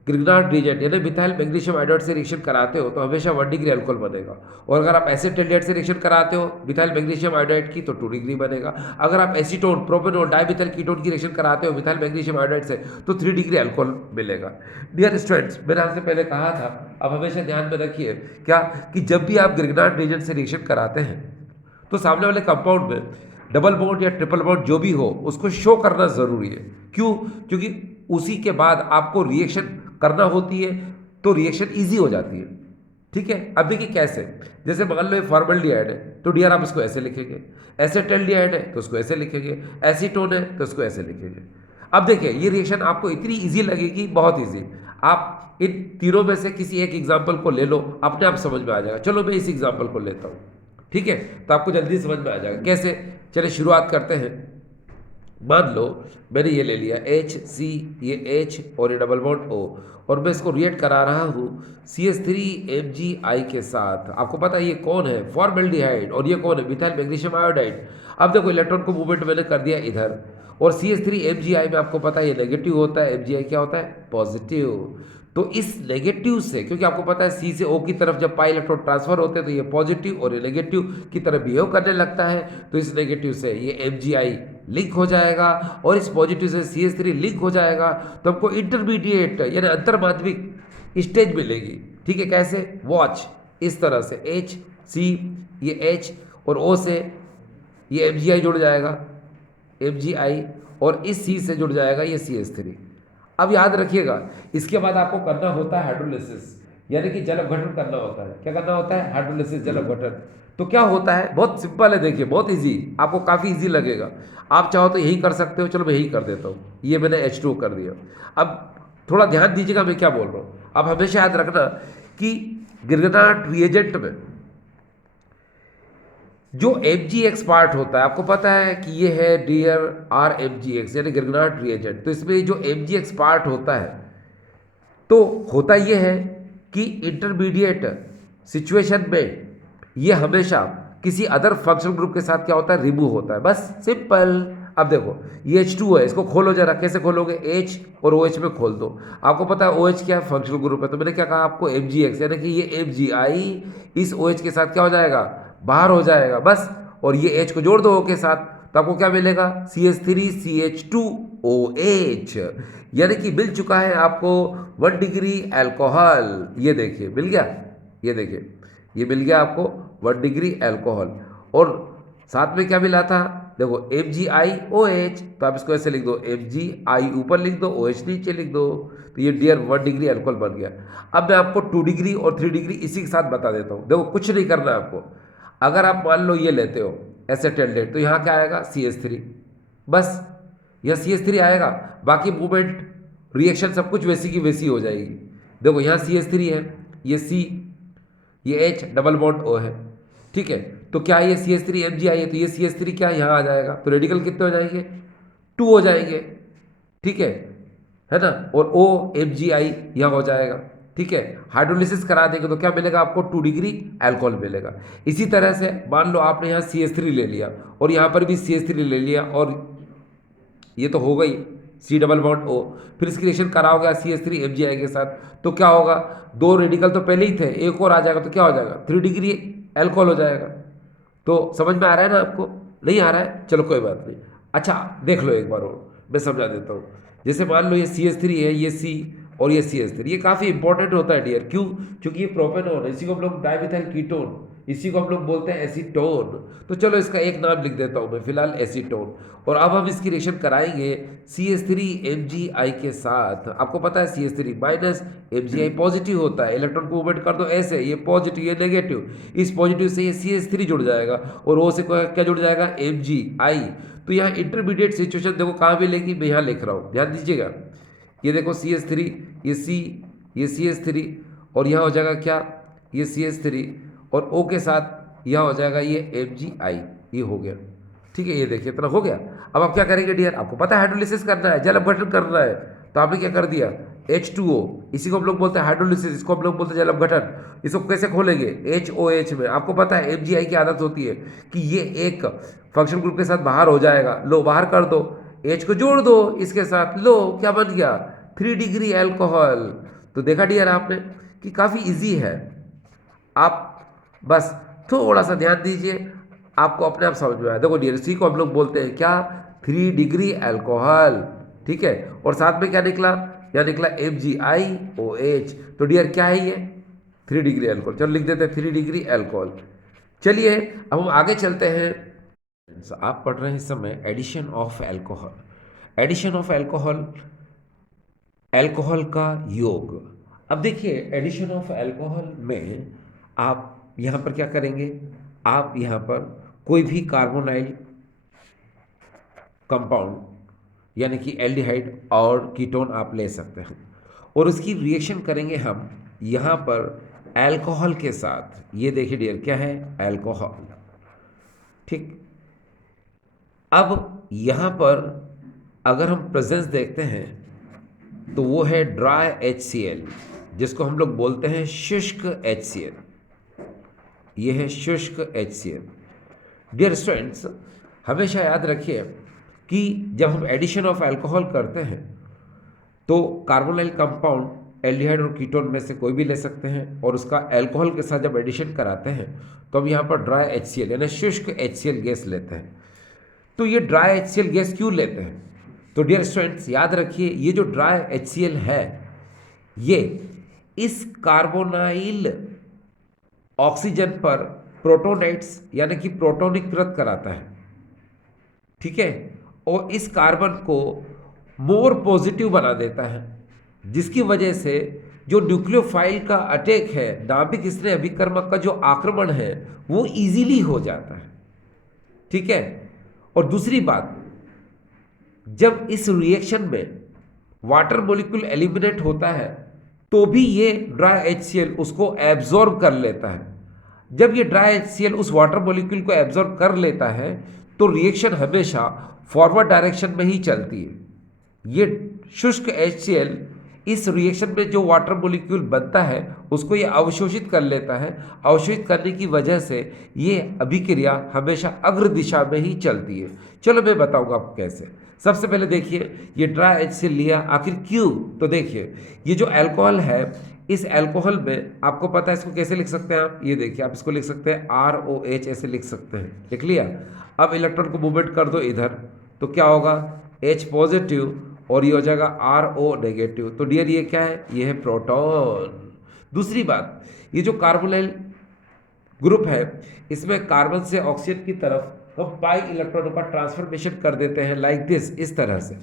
ग्रिग्नार्ड रिएजेंट यानी मिथाइल मैग्नीशियम आयोडाइड से रिएक्शन कराते हो तो हमेशा 1 डिग्री अल्कोहल बनेगा, और अगर आप एसिटाल्डिहाइड से रिएक्शन कराते हो मिथाइल मैग्नीशियम आयोडाइड की तो 2 डिग्री बनेगा। अगर आप एसीटोन, प्रोपेनोन, डाइमिथाइल कीटोन की रिएक्शन कराते हो मिथाइल मैग्नीशियम आयोडाइड से तो 3 डिग्री अल्कोहल मिलेगा। डियर स्टूडेंट्स, मैंने आपसे पहले कहा था, अब हमेशा ध्यान में रखिए क्या, कि जब भी आप ग्रिग्नार्ड रिएजेंट से रिएक्शन कराते हैं तो सामने वाले कंपाउंड में डबल बॉन्ड या ट्रिपल बॉन्ड जो भी हो उसको शो करना जरूरी है। क्यों? क्योंकि उसी के बाद आपको रिएक्शन करना होती है तो रिएक्शन इजी हो जाती है। ठीक है, अब देखिए कैसे, जैसे मान लो ये फॉर्मल्डिहाइड है तो डियर आप इसको ऐसे लिखेंगे, एसिटाल्डिहाइड है तो उसको ऐसे लिखेंगे, एसीटोन है तो उसको ऐसे लिखेंगे। अब देखिए ये रिएक्शन आपको इतनी इजी लगेगी, बहुत इजी। आप इन तीनों में से किसी एक एग्जाम्पल को ले लो, अपने आप समझ में आ जाएगा। चलो मैं इस एग्जाम्पल को लेता हूँ, ठीक है, तो आपको जल्दी समझ में आ जाएगा कैसे। चलिए शुरुआत करते हैं। मान लो मैंने ये ले लिया HC, ये H और ये डबल बॉन्ड O, और मैं इसको रिएक्ट करा रहा हूँ CH3MgI के साथ। आपको पता है ये कौन है? फॉर्मेल्डिहाइड। और ये कौन है? Methyl magnesium iodide. अब देखो इलेक्ट्रॉन को मूवमेंट मैंने कर दिया इधर, और CH3MgI में आपको पता है ये नेगेटिव होता है, MgI क्या होता है? पॉजिटिव। तो इस नेगेटिव से, क्योंकि आपको पता है C से O की तरफ जब पाई इलेक्ट्रॉन ट्रांसफर होते हैं तो ये पॉजिटिव और ये नेगेटिव की तरफ बिहेव करने लगता है, तो इस नेगेटिव से ये MgI लिंक हो जाएगा और इस पॉजिटिव से CH3 लिंक हो जाएगा, तो हमको इंटरमीडिएट यानी अंतर्माध्यमिक स्टेज मिलेगी। ठीक है, कैसे? वॉच, इस तरह से HC, ये H और O से ये MgI जुड़ जाएगा, MgI, और इस C से जुड़ जाएगा ये CH3। अब याद रखिएगा, इसके बाद आपको करना होता है हाइड्रोलिसिस, यानी कि जल अपघटन करना होता है। क्या करना होता है? हाइड्रोलिसिस, जल अपघटन। तो क्या होता है? बहुत सिंपल है, देखिए बहुत इजी, आपको काफ़ी इजी लगेगा। आप चाहो तो यही कर सकते हो, चलो मैं यही कर देता हूँ। ये मैंने H2 कर दिया। अब थोड़ा ध्यान दीजिएगा मैं क्या बोल रहा हूँ। अब हमेशा याद रखना कि ग्रिग्नार्ड रिएजेंट में जो MgX पार्ट होता है, आपको पता है कि ये है डियर RMGX यानी ग्रिग्नार्ड रिएजेंट। तो इसमें जो MgX पार्ट होता है, तो होता ये है कि इंटरमीडिएट सिचुएशन में ये हमेशा किसी अदर फंक्शनल ग्रुप के साथ क्या होता है? रिमूव होता है, बस सिंपल। अब देखो ये H2 है, इसको खोलो जरा, कैसे खोलोगे? H और OH में खोल दो। आपको पता है OH क्या है? फंक्शनल ग्रुप है। तो मैंने क्या कहा आपको? MgX, यानी कि ये MgI इस OH के साथ क्या हो जाएगा? बाहर हो जाएगा, बस। और ये H को जोड़ दो O के साथ, तो आपको क्या मिलेगा? CH3CH2OH, यानी कि मिल चुका है आपको 1 डिग्री अल्कोहल। ये देखिए मिल गया, ये देखिए ये मिल गया आपको 1 डिग्री अल्कोहल। और साथ में क्या मिला था? देखो MgIOH, तो आप इसको ऐसे लिख दो, MgI ऊपर लिख दो, OH नीचे लिख दो, तो ये डियर 1 डिग्री अल्कोहल बन गया। अब मैं आपको 2 डिग्री और 3 डिग्री इसी के साथ बता देता हूँ। देखो कुछ नहीं करना है आपको। अगर आप मान लो ये लेते हो एसिटाल्डिहाइड, तो यहाँ क्या आएगा? CH3, बस यह CH3 आएगा। बाकी मूवमेंट, रिएक्शन सब कुछ वैसी की वैसी हो जाएगी। देखो यहाँ CH3 है, ये C, ये H, डबल बॉन्ड O है। ठीक है, तो क्या ये CH3MgI है, तो ये CH3 क्या यहाँ आ जाएगा, तो रेडिकल कितने हो जाएंगे? 2 हो जाएंगे। ठीक है ना, और OMgI यहाँ हो जाएगा। ठीक है, हाइड्रोलिसिस करा देंगे तो क्या मिलेगा आपको? 2 डिग्री अल्कोहल मिलेगा। इसी तरह से मान लो आपने यहाँ CH3 ले लिया और यहाँ पर भी CH3 ले लिया, और ये तो हो गई C डबल बॉन्ड O, फिर इसकी रिएक्शन कराओगे CH3MgI के साथ, तो क्या होगा? 2 रेडिकल तो पहले ही थे, एक और आ जाएगा, तो क्या हो जाएगा? 3 डिग्री अल्कोहल हो जाएगा। तो समझ में आ रहा है ना आपको? नहीं आ रहा है? चलो कोई बात नहीं। अच्छा देख लो एक बार और, मैं समझा देता हूँ। जैसे मान लो ये CH3 है, ये C और ये CH3, ये काफ़ी इंपॉर्टेंट होता है डियर। क्यों? क्योंकि ये प्रोपेनॉन है, इसी को हम लोग डाइमिथाइल कीटोन इसी को हम लोग बोलते हैं एसीटोन। तो चलो इसका एक नाम लिख देता हूँ मैं फिलहाल, एसीटोन। और अब हम इसकी रिएक्शन कराएंगे CH3 Mgi के साथ। आपको पता है CH3 माइनस Mgi पॉजिटिव होता है, इलेक्ट्रॉन को मूवमेंट कर दो ऐसे, ये पॉजिटिव ये नेगेटिव, इस पॉजिटिव से ये CH3 जुड़ जाएगा और O से क्या जुड़ जाएगा, Mgi। तो यहाँ इंटरमीडिएट सिचुएशन देखो कहाँ मिलेगी, मैं यहाँ लिख रहा हूँ, ध्यान दीजिएगा। ये देखो CH3, ये C, ये CH3, और यहाँ हो जाएगा क्या, ये CH3, और O के साथ यहाँ हो जाएगा ये Mgi। ये हो गया, ठीक है। ये देखिए इतना हो गया। अब आप क्या करेंगे डियर, आपको पता है हाइड्रोलिसिस करना है, जल अपघटन करना है, तो आपने क्या कर दिया, H2O, इसी को हम लोग बोलते हैं हाइड्रोलिसिस, इसको हम लोग बोलते हैं जल अपघटन। इसको कैसे खोलेंगे, HOH में। आपको पता है Mgi की आदत होती है कि ये एक फंक्शन ग्रुप के साथ बाहर हो जाएगा, लो बाहर कर दो, H को जोड़ दो इसके साथ, लो क्या बन गया, 3 डिग्री एल्कोहल। तो देखा डियर आपने कि काफ़ी इजी है, आप बस थोड़ा सा ध्यान दीजिए, आपको अपने आप समझ में आया। देखो डियर, सी को हम लोग बोलते हैं क्या, 3 डिग्री अल्कोहल, ठीक है। और साथ में क्या निकला, यहाँ निकला MgIOH। तो डियर क्या है ये, 3 डिग्री अल्कोहल। चलो लिख देते हैं 3 डिग्री अल्कोहल। चलिए अब हम आगे चलते हैं। आप पढ़ रहे हैं इस समय addition of alcohol. Addition of alcohol, alcohol का योग। अब देखिए एडिशन ऑफ अल्कोहल में आप यहाँ पर क्या करेंगे, आप यहाँ पर कोई भी कार्बोनाइल कंपाउंड यानी कि एल्डिहाइड और कीटोन आप ले सकते हैं, और उसकी रिएक्शन करेंगे हम यहाँ पर अल्कोहल के साथ। ये देखिए डियर क्या है, अल्कोहल, ठीक। अब यहाँ पर अगर हम प्रेजेंस देखते हैं तो वो है ड्राई HCl, जिसको हम लोग बोलते हैं शुष्क HCl। ये है शुष्क HCl। डियर स्टूडेंट्स, हमेशा याद रखिए कि जब हम एडिशन ऑफ अल्कोहल करते हैं तो कार्बोनाइल कंपाउंड एल्डिहाइड और कीटोन में से कोई भी ले सकते हैं, और उसका अल्कोहल के साथ जब एडिशन कराते हैं तो हम यहाँ पर ड्राई HCl यानी शुष्क HCl गैस लेते हैं। तो ये ड्राई HCl गैस क्यों लेते हैं, तो डियर स्टूडेंट्स याद रखिए ये जो ड्राई HCl है ये इस कार्बोनाइल ऑक्सीजन पर प्रोटोनाइट्स यानी कि प्रोटोनिकृत कराता है, ठीक है, और इस कार्बन को मोर पॉजिटिव बना देता है, जिसकी वजह से जो न्यूक्लियोफाइल का अटैक है, नाभिक स्नेह अभिकर्मक का जो आक्रमण है वो इजीली हो जाता है, ठीक है। और दूसरी बात, जब इस रिएक्शन में वाटर मॉलिक्यूल एलिमिनेट होता है तो भी ये ड्राई HCl उसको एब्जॉर्ब कर लेता है। जब ये ड्राई HCl उस वाटर मॉलिक्यूल को एब्जॉर्ब कर लेता है तो रिएक्शन हमेशा फॉरवर्ड डायरेक्शन में ही चलती है। ये शुष्क HCl इस रिएक्शन में जो वाटर मॉलिक्यूल बनता है उसको ये अवशोषित कर लेता है। अवशोषित करने की वजह से ये अभिक्रिया हमेशा अग्र दिशा में ही चलती है। चलो मैं बताऊंगा आपको कैसे। सबसे पहले देखिए ये ड्राई HCl लिया, आखिर क्यों, तो देखिए ये जो अल्कोहल है, इस अल्कोहल में आपको पता है इसको कैसे लिख सकते हैं आप, ये देखिए आप इसको लिख सकते हैं ROH, ऐसे लिख सकते हैं, लिख लिया। अब इलेक्ट्रॉन को मूवमेंट कर दो इधर, तो क्या होगा, H पॉजिटिव और ये हो जाएगा RO नेगेटिव। तो डियर ये क्या है, ये है प्रोटॉन। दूसरी बात, ये जो कार्बोनाइल ग्रुप है इसमें कार्बन से ऑक्सीजन की तरफ हम पाई इलेक्ट्रॉनों का ट्रांसफॉर्मेशन कर देते हैं लाइक दिस, इस तरह से।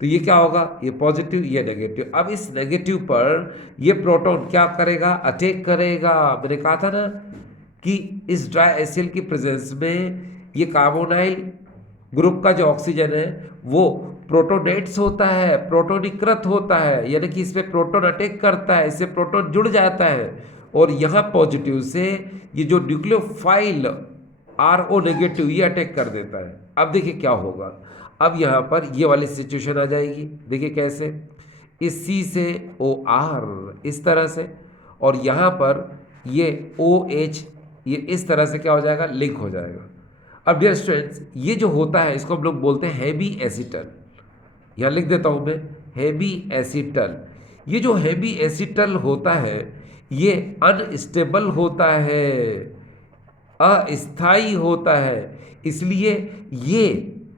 तो ये क्या होगा, ये पॉजिटिव ये नेगेटिव। अब इस नेगेटिव पर ये प्रोटॉन क्या करेगा, अटैक करेगा। मैंने कहा था ना कि इस ड्राई HCl की प्रेजेंस में ये कार्बोनाइल ग्रुप का जो ऑक्सीजन है वो प्रोटोनेट्स होता है, प्रोटोनिकृत होता है, यानी कि इसमें प्रोटॉन अटैक करता है, इससे प्रोटॉन जुड़ जाता है, और यहाँ पॉजिटिव से ये जो न्यूक्लियोफाइल RO नेगेटिव ये अटैक कर देता है। अब देखिए क्या होगा, अब यहाँ पर ये वाली सिचुएशन आ जाएगी। देखिए कैसे, इस C से OR इस तरह से, और यहाँ पर ये OH ये इस तरह से क्या हो जाएगा, लिंक हो जाएगा। अब डियर स्टूडेंट्स ये जो होता है इसको हम लोग बोलते हैं हैवी एसीटल। यहाँ लिख देता हूँ मैं, हैवी एसीटल। ये जो हैवी एसीटल होता है ये अनस्टेबल होता है, अस्थाई होता है, इसलिए ये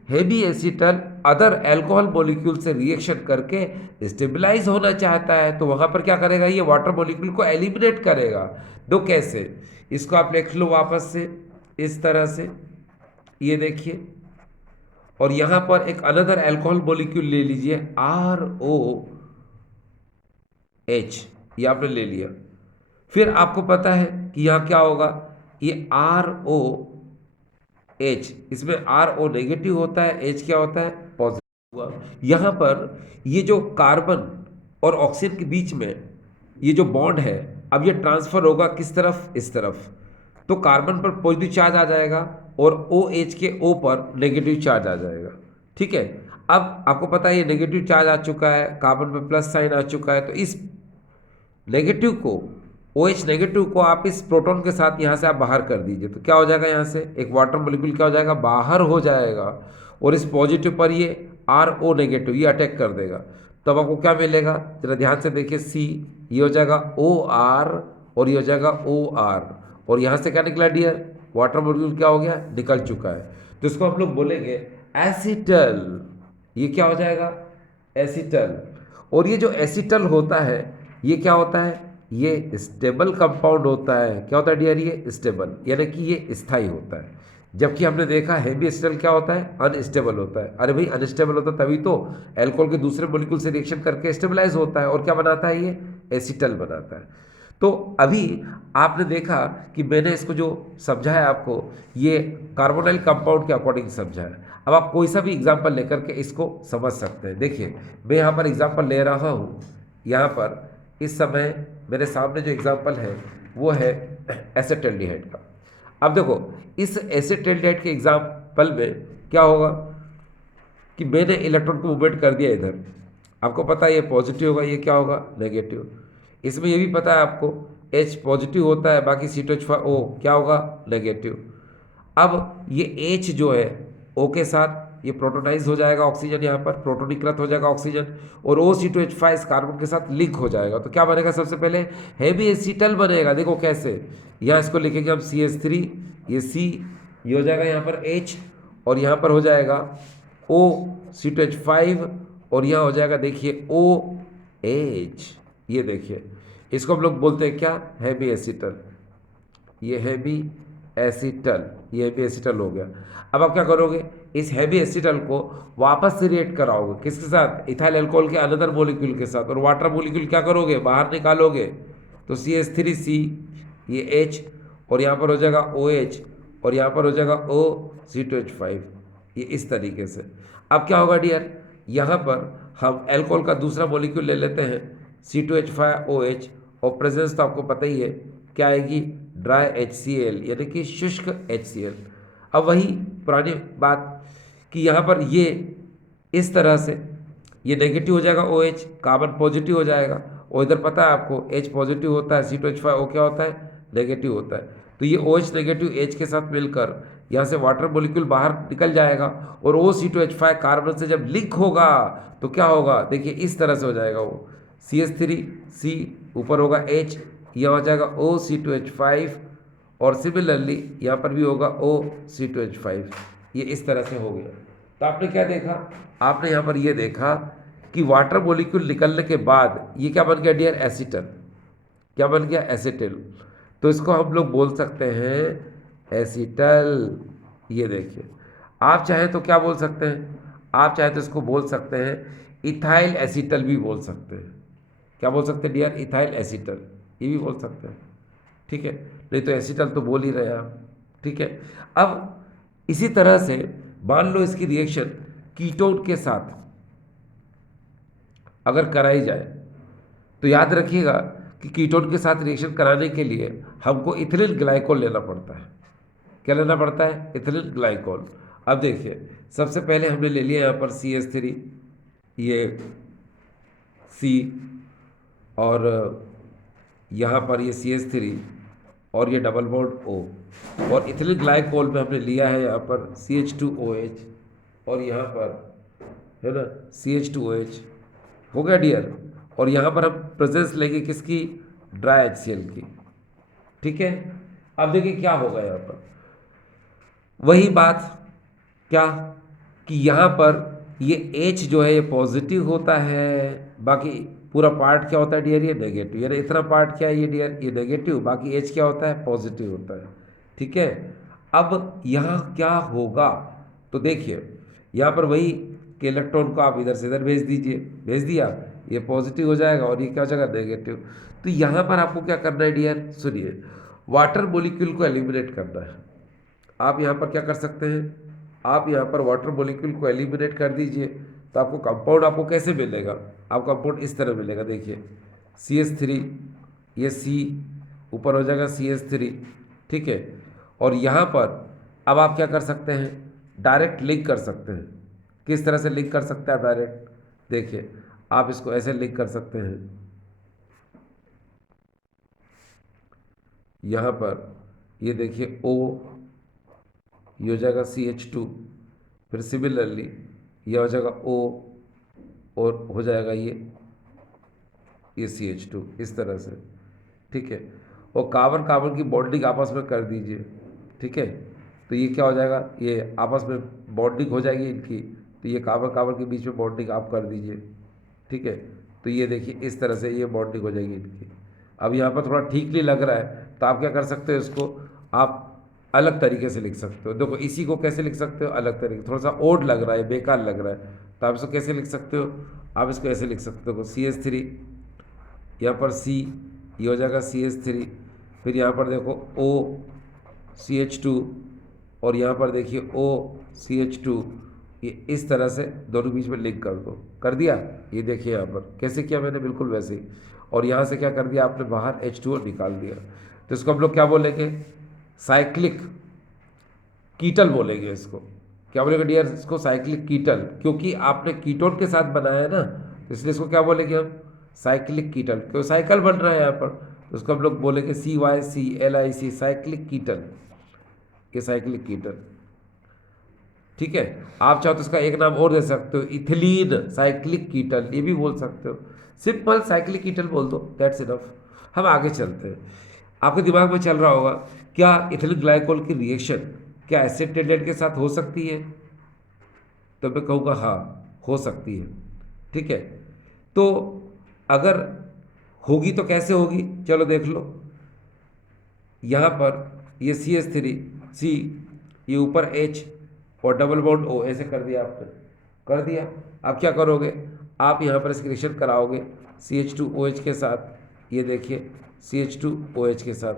heavy acetal other alcohol molecule से रिएक्शन करके स्टेबलाइज होना चाहता है, तो वहां पर क्या करेगा, ये वाटर मॉलिक्यूल को एलिमिनेट करेगा। दो कैसे, इसको आप लिख लो वापस से इस तरह से, ये देखिए, और यहां पर एक अनदर अल्कोहल मॉलिक्यूल ले लीजिए, ROH, ये आपने ले लिया। फिर आपको पता है कि यहाँ क्या होगा, ये ROH, इसमें RO नेगेटिव होता है, H क्या होता है, पॉजिटिव हुआ। यहाँ पर ये जो कार्बन और ऑक्सीजन के बीच में ये जो बॉन्ड है, अब ये ट्रांसफर होगा किस तरफ, इस तरफ। तो कार्बन पर पॉजिटिव चार्ज आ जाएगा और OH के O पर नेगेटिव चार्ज आ जाएगा। ठीक है, अब आपको पता है ये नेगेटिव चार्ज आ चुका है, कार्बन पर प्लस साइन आ चुका है, तो इस नेगेटिव को, OH नेगेटिव को आप इस प्रोटॉन के साथ यहाँ से आप बाहर कर दीजिए, तो क्या हो जाएगा, यहाँ से एक वाटर मॉलिक्यूल क्या हो जाएगा, बाहर हो जाएगा, और इस पॉजिटिव पर ये RO नेगेटिव ये अटैक कर देगा। तब आपको क्या मिलेगा, जरा ध्यान से देखिए, C ये हो जाएगा OR और ये हो जाएगा OR, और यहाँ से क्या निकला डियर, वाटर मॉलिक्यूल क्या हो गया, निकल चुका है। तो इसको हम लोग बोलेंगे एसिटल, ये क्या हो जाएगा, एसिटल। और ये जो एसिटल होता है ये क्या होता है, ये स्टेबल कंपाउंड होता है। क्या होता है डियर, ये स्टेबल, यानी कि ये स्थायी होता है। जबकि हमने देखा हेवी एसिटल क्या होता है, अनस्टेबल होता है। अरे भाई अनस्टेबल होता है तभी तो अल्कोहल के दूसरे मॉलिक्यूल से रिएक्शन करके स्टेबलाइज होता है, और क्या बनाता है, ये एसिटल बनाता है। तो अभी आपने देखा कि मैंने इसको जो समझाया आपको, ये कार्बोनाइल कंपाउंड के अकॉर्डिंग समझाया। अब आप कोई सा भी एग्जाम्पल लेकर के इसको समझ सकते हैं। देखिए मैं यहाँ पर एग्जाम्पल ले रहा हूँ, यहाँ पर इस समय मेरे सामने जो एग्जाम्पल है वो है एसेटल्डिहाइड का। अब देखो इस एसेटल्डिहाइड के एग्जाम्पल में क्या होगा कि मैंने इलेक्ट्रॉन को मूवमेंट कर दिया इधर, आपको पता है ये पॉजिटिव होगा, ये क्या होगा, नेगेटिव। इसमें ये भी पता है आपको H पॉजिटिव होता है, बाकी C2H5O क्या होगा, नेगेटिव। अब ये H जो है O के साथ ये प्रोटोनाइज हो जाएगा, ऑक्सीजन यहाँ पर प्रोटोनीकृत हो जाएगा ऑक्सीजन, और OC2H5 इस कार्बन के साथ लिंक हो जाएगा। तो क्या बनेगा, सबसे पहले हेवी एसिटल बनेगा। देखो कैसे, यहाँ इसको लिखेंगे हम CH3, ये C, ये हो जाएगा यहाँ पर H, और यहाँ पर हो जाएगा OC2H5, और यहाँ हो जाएगा देखिए OH। ये देखिए इसको हम लोग बोलते हैं क्या, हैवी एसिटल। ये हैवी एसिटल, ये हैवी एसिटल हो गया। अब आप क्या करोगे, इस हैवी एसिटल को वापस से रिएक्ट कराओगे किसके साथ, इथाइल अल्कोहल के अनदर मॉलिक्यूल के साथ, और वाटर मॉलिक्यूल क्या करोगे, बाहर निकालोगे। तो CH3C, ये H, और यहाँ पर हो जाएगा OH, और यहाँ पर हो जाएगा OC2H5, ये इस तरीके से। अब क्या होगा डियर, यहाँ पर हम अल्कोहल का दूसरा मॉलिक्यूल ले लेते हैं C2H5OH, और प्रेजेंस तो आपको पता ही है क्या आएगी, ड्राई HCl, यानी कि शुष्क HCl। अब वही पुरानी बात कि यहाँ पर ये इस तरह से ये नेगेटिव हो जाएगा OH, कार्बन पॉजिटिव हो जाएगा, और इधर पता है आपको H पॉजिटिव होता है, C2H5O क्या होता है, नेगेटिव होता है। तो ये OH नेगेटिव H के साथ मिलकर यहाँ से वाटर मॉलिक्यूल बाहर निकल जाएगा, और OC2H5 कार्बन से जब लिंक होगा तो क्या होगा, देखिए इस तरह से हो जाएगा, वो CH3C ऊपर होगा H, यहाँ हो जाएगा OC2H5, और सिमिलरली यहाँ पर भी होगा OC2H5, ये इस तरह से हो गया। तो आपने क्या देखा, आपने यहाँ पर ये देखा कि वाटर मॉलिक्यूल निकलने के बाद ये क्या बन गया डियर, एसिटल। क्या बन गया, एसिटल। तो इसको हम लोग बोल सकते हैं एसिटल। ये देखिए आप चाहे तो क्या बोल सकते हैं, आप चाहे तो इसको बोल सकते हैं इथाइल एसिटल भी बोल सकते हैं। क्या बोल सकते हैं डियर, इथाइल एसिटल, ये भी बोल सकते हैं। ठीक है, नहीं तो एसिटल तो बोल ही रहे हैं आप। ठीक है, अब इसी तरह से मान लो इसकी रिएक्शन कीटोन के साथ अगर कराई जाए, तो याद रखिएगा कि कीटोन के साथ रिएक्शन कराने के लिए हमको इथिलीन ग्लाइकोल लेना पड़ता है। क्या लेना पड़ता है, इथिलीन ग्लाइकोल। अब देखिए सबसे पहले हमने ले लिया यहाँ पर CH3, ये C, और यहाँ पर ये CH3, और ये डबल बॉन्ड O, और इथिलीन ग्लाइकोल में हमने लिया है यहाँ पर CH2OH, और यहाँ पर है ना CH2OH, हो गया डियर। और यहाँ पर हम प्रेजेंस लेंगे किसकी, ड्राई HCl की। ठीक है, अब देखिए क्या होगा यहाँ पर, वही बात क्या कि यहाँ पर ये H जो है ये पॉजिटिव होता है, बाकी पूरा पार्ट क्या होता है डियर, ये नेगेटिव, यानी इतना पार्ट क्या है ये डियर, ये नेगेटिव, बाकी H क्या होता है, पॉजिटिव होता है। ठीक है, अब यहाँ क्या होगा, तो देखिए यहाँ पर वही कि इलेक्ट्रॉन को आप इधर से इधर भेज दीजिए, भेज दिया, ये पॉजिटिव हो जाएगा और ये क्या हो जाएगा, नेगेटिव। तो यहाँ पर आपको क्या करना है डियर, सुनिए, वाटर मॉलिक्यूल को एलिमिनेट करना है। आप यहाँ पर क्या कर सकते हैं, आप यहाँ पर वाटर मॉलिक्यूल को एलिमिनेट कर दीजिए, तो आपको कंपाउंड आपको कैसे मिलेगा, आपको कंपाउंड इस तरह मिलेगा, देखिए CH3, ये C ऊपर हो जाएगा CH3, ठीक है। और यहाँ पर अब आप क्या कर सकते हैं, डायरेक्ट लिंक कर सकते हैं। किस तरह से लिंक कर सकते हैं आप डायरेक्ट, देखिए आप इसको ऐसे लिंक कर सकते हैं, यहाँ पर ये देखिए O, ये हो जाएगा CH2, फिर सिमिलरली ये हो जाएगा O और हो जाएगा ये CH2 इस तरह से, ठीक है। और कार्बन कार्बन की बॉन्डिंग आपस में कर दीजिए, ठीक है। तो ये क्या हो जाएगा, ये आपस में बॉन्डिंग हो जाएगी इनकी, तो ये कार्बन कार्बन के बीच में बॉन्डिंग आप कर दीजिए, ठीक है। तो ये देखिए इस तरह से ये बॉन्डिंग हो जाएगी इनकी। अब यहाँ पर थोड़ा ठीक नहीं लग रहा है, तो आप क्या कर सकते हो, इसको आप अलग तरीके से लिख सकते हो। देखो इसी को कैसे लिख सकते हो, अलग तरीके, थोड़ा सा ओड लग रहा है, बेकार लग रहा है, तो आप इसको कैसे लिख सकते हो, आप इसको ऐसे लिख सकते हो, CH3, यहाँ पर C, ये हो जाएगा CH3, फिर यहाँ पर देखो O CH2 और यहाँ पर देखिए O CH2, ये इस तरह से दोनों बीच में लिंक कर दो, कर दिया। ये देखिए यहाँ पर कैसे किया मैंने, बिल्कुल वैसे ही। और यहाँ से क्या कर दिया आपने, बाहर H2O निकाल दिया। तो इसको हम लोग क्या बोलेंगे, साइक्लिक कीटल बोलेंगे इसको। क्या बोलेंगे डियर, इसको साइक्लिक कीटल, क्योंकि आपने कीटोन के साथ बनाया है ना, तो इसलिए इसको क्या बोलेंगे हम, साइक्लिक कीटल, क्योंकि साइकिल बन रहा है यहाँ पर, तो उसको हम लोग बोलेंगे CYCLIC, साइक्लिक कीटल, ये साइक्लिक कीटल, ठीक है। आप चाहो तो इसका एक नाम और दे सकते हो, इथिलीन साइक्लिक कीटल, ये भी बोल सकते हो, सिंपल साइक्लिक कीटल बोल दो, दैट्स इनफ। हम आगे चलते हैं। आपके दिमाग में चल रहा होगा, क्या इथिलीन ग्लाइकोल की रिएक्शन क्या एसिटेटेट के साथ हो सकती है, तो मैं कहूँगा हाँ हो सकती है, ठीक है। तो अगर होगी तो कैसे होगी, चलो देख लो। यहाँ पर ये CH3 ये ऊपर H और डबल बॉन्ड O, ऐसे कर दिया आपने, कर दिया। अब क्या करोगे, आप यहाँ पर इसकी रिएक्शन कराओगे CH2OH के साथ, ये देखिए CH2OH के साथ,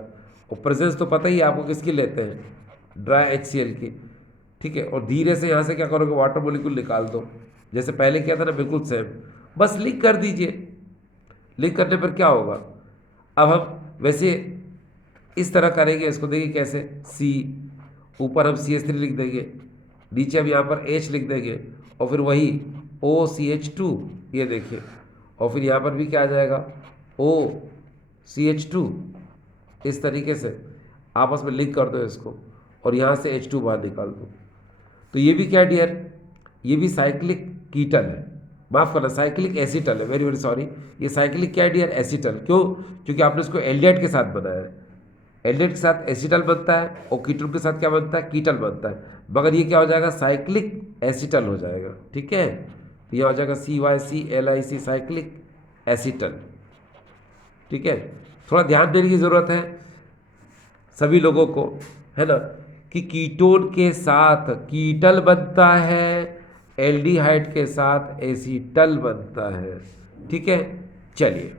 और प्रेजेंस तो पता ही है आपको किसकी लेते हैं, ड्राई HCl की, ठीक है। और धीरे से यहाँ से क्या करोगे, वाटर मॉलिक्यूल निकाल दो, जैसे पहले किया था ना, बिल्कुल सेम, बस लिंक कर दीजिए। लिंक करने पर क्या होगा, अब हम वैसे इस तरह करेंगे इसको, देखिए कैसे, C ऊपर हम CH3 लिख देंगे, नीचे हम यहाँ पर H लिख देंगे, और फिर वही OCH2, ये देखिए, और फिर यहाँ पर भी क्या आ जाएगा, OCH2, इस तरीके से आपस में लिंक कर दो इसको, और यहाँ से H2 बाहर निकाल दो। तो ये भी क्या डियर, ये भी साइक्लिक कीटल है, माफ़ करना साइक्लिक एसिटल है, वेरी वेरी सॉरी। ये साइक्लिक क्या है डियर, एसिटल, क्यों, क्योंकि आपने इसको एल्डिहाइड के साथ बनाया है, एल्डिहाइड के साथ एसिटल बनता है, और कीटोन के साथ क्या बनता है, कीटल बनता है, मगर ये क्या हो जाएगा, साइक्लिक एसिटल हो जाएगा, ठीक है। ये हो जाएगा CYCLIC, साइक्लिक एसिटल, ठीक है। थोड़ा ध्यान देने की ज़रूरत है सभी लोगों को, है ना, कि कीटोन के साथ कीटल बनता है, एल्डिहाइड के साथ एसिटल बनता है, ठीक है। चलिए